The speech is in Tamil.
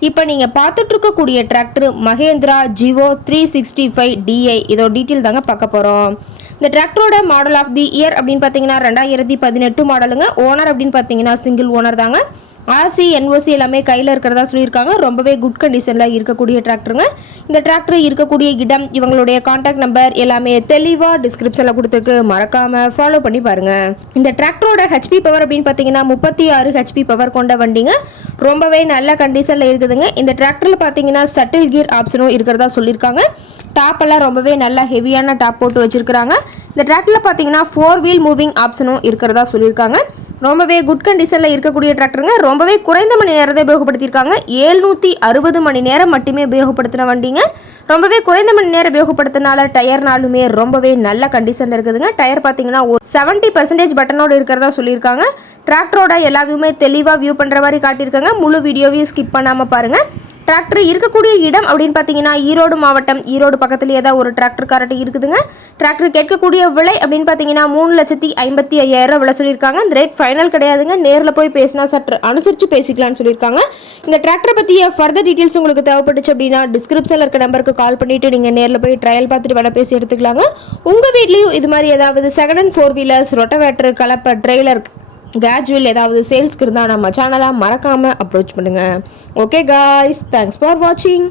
இப்போ நீங்கள் பார்த்துட்ருக்கக்கூடிய tractor Mahindra Jivo three sixty five DI இதோட டீட்டெயில் தாங்க பார்க்க போகிறோம் இந்த டிராக்டரோட மாடல் ஆஃப் தி இயர் அப்படின்னு பார்த்தீங்கன்னா ரெண்டாயிரத்தி பதினெட்டு மாடலுங்க ஓனர் அப்படின்னு பார்த்தீங்கன்னா சிங்கிள் ஓனர் தாங்க. ஆர்சி என்ஓசி எல்லாமே கையில் இருக்கிறதா சொல்லியிருக்காங்க. ரொம்பவே குட் கண்டிஷனில் இருக்கக்கூடிய டிராக்டருங்க இந்த டிராக்டர் இருக்கக்கூடிய இடம் இவங்களுடைய காண்டாக்ட் நம்பர் எல்லாமே தெளிவாக டிஸ்கிரிப்ஷனில் கொடுத்துருக்கு. மறக்காமல் ஃபாலோ பண்ணி பாருங்கள் இந்த டிராக்டரோட ஹெச்பி பவர் அப்படின்னு பார்த்தீங்கன்னா முப்பத்தி ஆறு ஹெச்பி பவர் கொண்ட வண்டிங்க. ரொம்பவே நல்ல கண்டிஷனில் இருக்குதுங்க. இந்த டிராக்டரில் பார்த்தீங்கன்னா சட்டில் கியர் ஆப்ஷனும் இருக்கிறதா சொல்லியிருக்காங்க. டாப் எல்லாம் ரொம்பவே நல்லா ஹெவியான டாப் போட்டு வச்சிருக்காங்க இந்த டிராக்டரில் பார்த்தீங்கன்னா ஃபோர் வீல் மூவிங் ஆப்ஷனும் இருக்கிறதா சொல்லியிருக்காங்க. ரொம்பவே குட் கண்டிஷனில் இருக்கக்கூடிய டிராக்டருங்க ரொம்பவே குறைந்த மணி நேரத்தை உபயோகப்படுத்தியிருக்காங்க. ஏழ்நூற்றி அறுபது மணி நேரம் மட்டுமே உபயோகப்படுத்தின வண்டிங்க. ரொம்பவே குறைந்த மணி நேரம் உபயோகப்படுத்தினால டயர்னாலுமே ரொம்பவே நல்ல கண்டிஷனில் இருக்குதுங்க. டயர் பார்த்தீங்கன்னா ஒரு செவன்ட்டி பர்சன்டேஜ் பட்டனோடு இருக்கிறதா சொல்லியிருக்காங்க. டிராக்டரோட எல்லா வியூமே தெளிவாக வியூ பண்ணுற மாதிரி காட்டியிருக்காங்க. முழு வீடியோவையும் ஸ்கிப் பண்ணாமல் பாருங்கள் டிராக்டர் இருக்கக்கூடிய இடம் அப்படின்னு பார்த்தீங்கன்னா ஈரோடு மாவட்டம். ஈரோடு பக்கத்துலேயே தான் ஒரு டிராக்டர் கரெக்ட் இருக்குதுங்க. டிராக்டர் கேட்கக்கூடிய விலை அப்படின்னு பார்த்தீங்கன்னா மூணு லட்சத்தி ஐம்பத்தி ஐயாயிரம் விலை சொல்லியிருக்காங்க. இந்த ரேட் ஃபைனல் கிடையாதுங்க. நேரில் போய் பேசினா சற்று அனுசரித்து பேசிக்கலாம்னு சொல்லியிருக்காங்க. இந்த டிராக்டரை பற்றிய ஃபர்தர் டீட்டெயில்ஸ் உங்களுக்கு தேவைப்பட்டுச்சு அப்படின்னா டிஸ்கிரிப்ஷனில் இருக்க நம்பருக்கு கால் பண்ணிவிட்டு நீங்கள் நேரில் போய் ட்ரையல் பார்த்துட்டு வேலை பேசி எடுத்துக்கலாங்க. உங்கள் வீட்லேயும் இது மாதிரி ஏதாவது second and four wheelers rotavator கலப்பை ட்ரெய்லர் கேஜுவல் ஏதாவது சேல்ஸ்க்கு இருந்தால் நம்ம சேனலாக மறக்காமல் அப்ரோச் பண்ணுங்கள் ஓகே காய்ஸ் தேங்க்ஸ் ஃபார் வாட்சிங்